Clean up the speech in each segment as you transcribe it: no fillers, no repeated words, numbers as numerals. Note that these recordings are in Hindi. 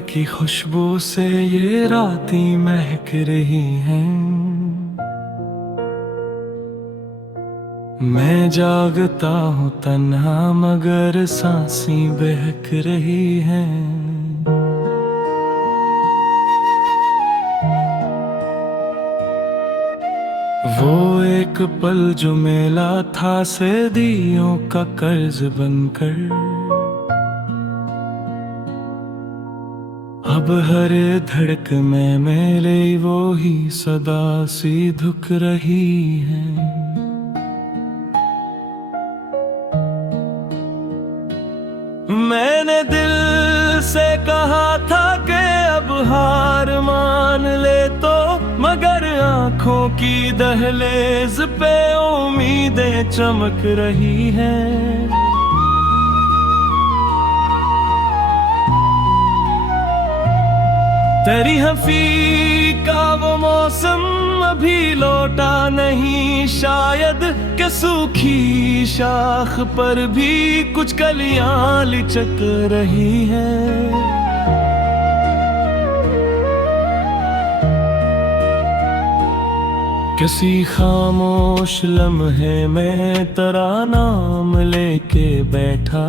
की खुशबू से ये रातें महक रही हैं। मैं जागता हूँ तन्हा मगर सांसें बहक रही हैं। वो एक पल जो मेला था सदियों का कर्ज बनकर, अब हर धड़क में मेरे वो ही सदा सी धुक रही है। मैंने दिल से कहा था कि अब हार मान ले तो, मगर आंखों की दहलीज पे उम्मीदें चमक रही हैं। तेरी हंसी का वो मौसम अभी लौटा नहीं शायद, कि सूखी शाख पर भी कुछ कलियां लिचक रही हैं। किसी खामोश लम्हे में तेरा नाम लेके बैठा,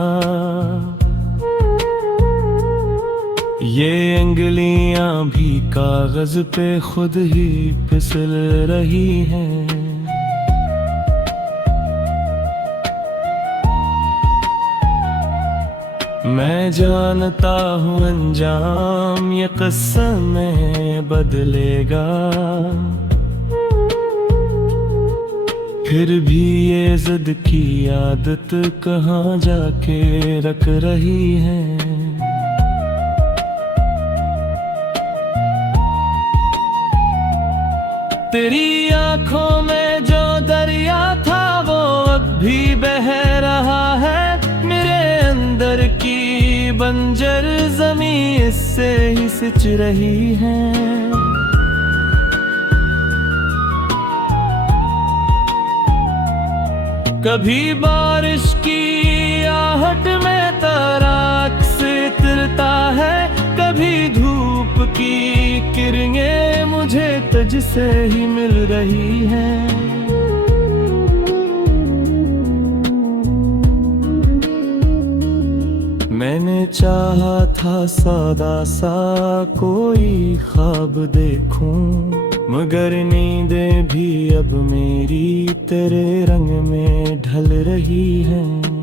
ये अंगलियां भी कागज पे खुद ही फिसल रही हैं। मैं जानता हूँ अंजाम ये क़स्म में बदलेगा, फिर भी ये ज़िद की आदत कहाँ जाके रख रही है। तेरी आंखों में जो दरिया था वो अब भी बह रहा है। मेरे अंदर की बंजर ज़मीं इससे ही सिंच रही है। कभी बारिश की आहट में तेरा अक्स इतरता है, कभी धूप की किरणें मुझे तुझसे ही मिल रही हैं। मैंने चाहा था सादा सा कोई ख्वाब देखूं, मगर नींदें भी अब मेरी तेरे रंग में ढल रही हैं।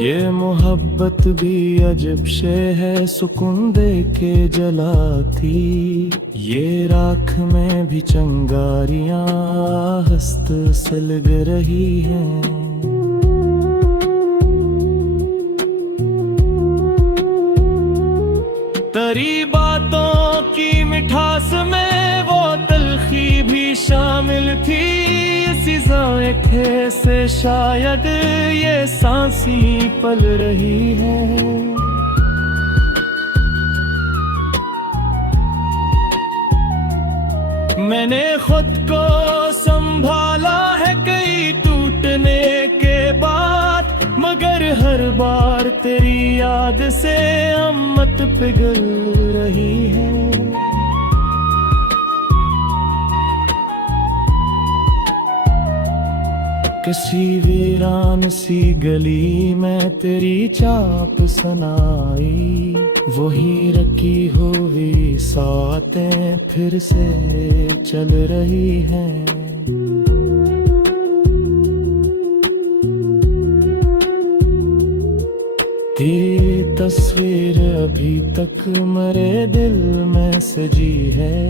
ये मोहब्बत भी अजब शे है, सुकून दे के जलाती। ये राख में भी चंगारियां हस्त सलग रही हैं। तेरी बातों की मिठास में वो तल्खी भी शामिल थी। इसी ज़ायक़े से शायद ये सांसें पल रही है। मैंने खुद को संभाला है कई टूटने के बाद, मगर हर बार तेरी याद से हिम्मत पिघल रही है। किसी वीरान सी गली में तेरी चाप सुनाई, वही रखी हुई सातें फिर से चल रही हैं। तेरी तस्वीर अभी तक मेरे दिल में सजी है।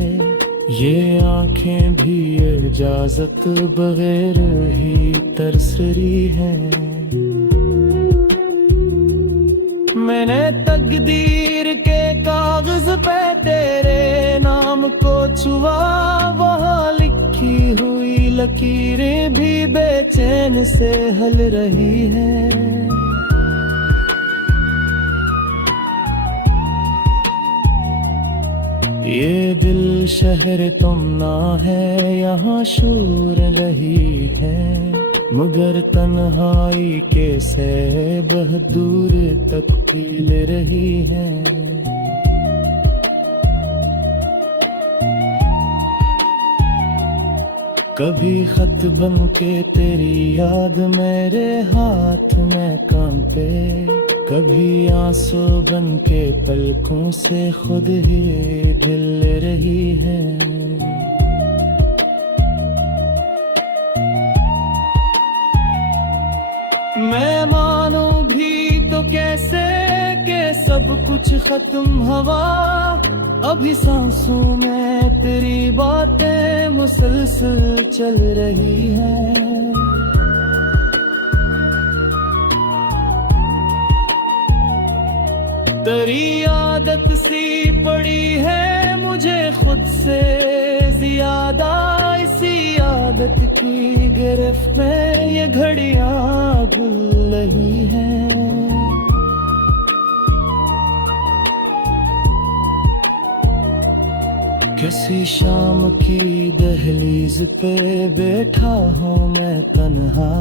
ये आंखें भी इजाजत बगैर ही तरस रही हैं। मैंने तकदीर के कागज पे तेरे नाम को छुआ, वहाँ लिखी हुई लकीरें भी बेचैन से हल रही हैं। ये दिल शहर तुम ना है, यहाँ शोर रही है। मगर तन्हाई के सैबह दूर तक फैल रही है। कभी खत बन के तेरी याद मेरे हाथ में कांपे, कभी आंसू बन के पलकों से खुद ही ढल रही है। मैं मानूं भी तो कैसे कि सब कुछ खत्म हवा, अभी सांसों में तेरी बातें मुसलसल चल रही हैं। तेरी आदत सी पड़ी है मुझे खुद से ज्यादा, इसी आदत की गिरफ्त में ये घड़ियां घुल रही हैं। किसी शाम की दहलीज पे बैठा हूँ मैं तन्हा,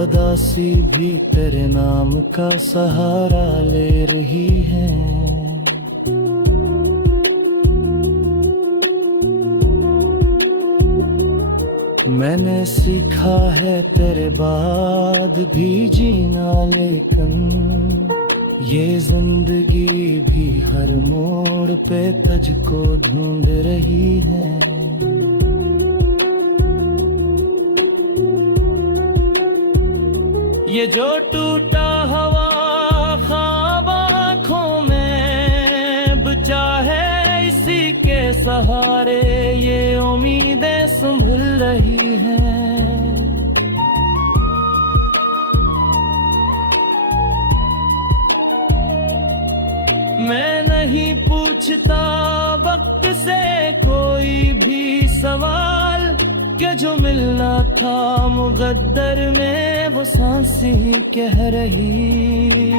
अदासी भी तेरे नाम का सहारा ले रही है। मैंने सीखा है तेरे बाद भी जीना, लेकिन ये जिंदगी भी हर मोड़ पे तुझको ढूंढ रही है। ये जो टूटा हवा ख्वाब आँखों में बचा है, इसी के सहारे ये उम्मीदें संभल रही हैं। मैं नहीं पूछता वक्त से कोई भी सवाल, कि जो मिलना था मुकद्दर में वो सांसी कह रही।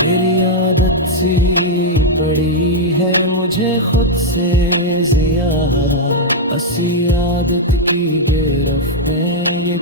तेरी आदत सी पड़ी है मुझे खुद से ज्यादा, असी आदत की गिरफ्त में ये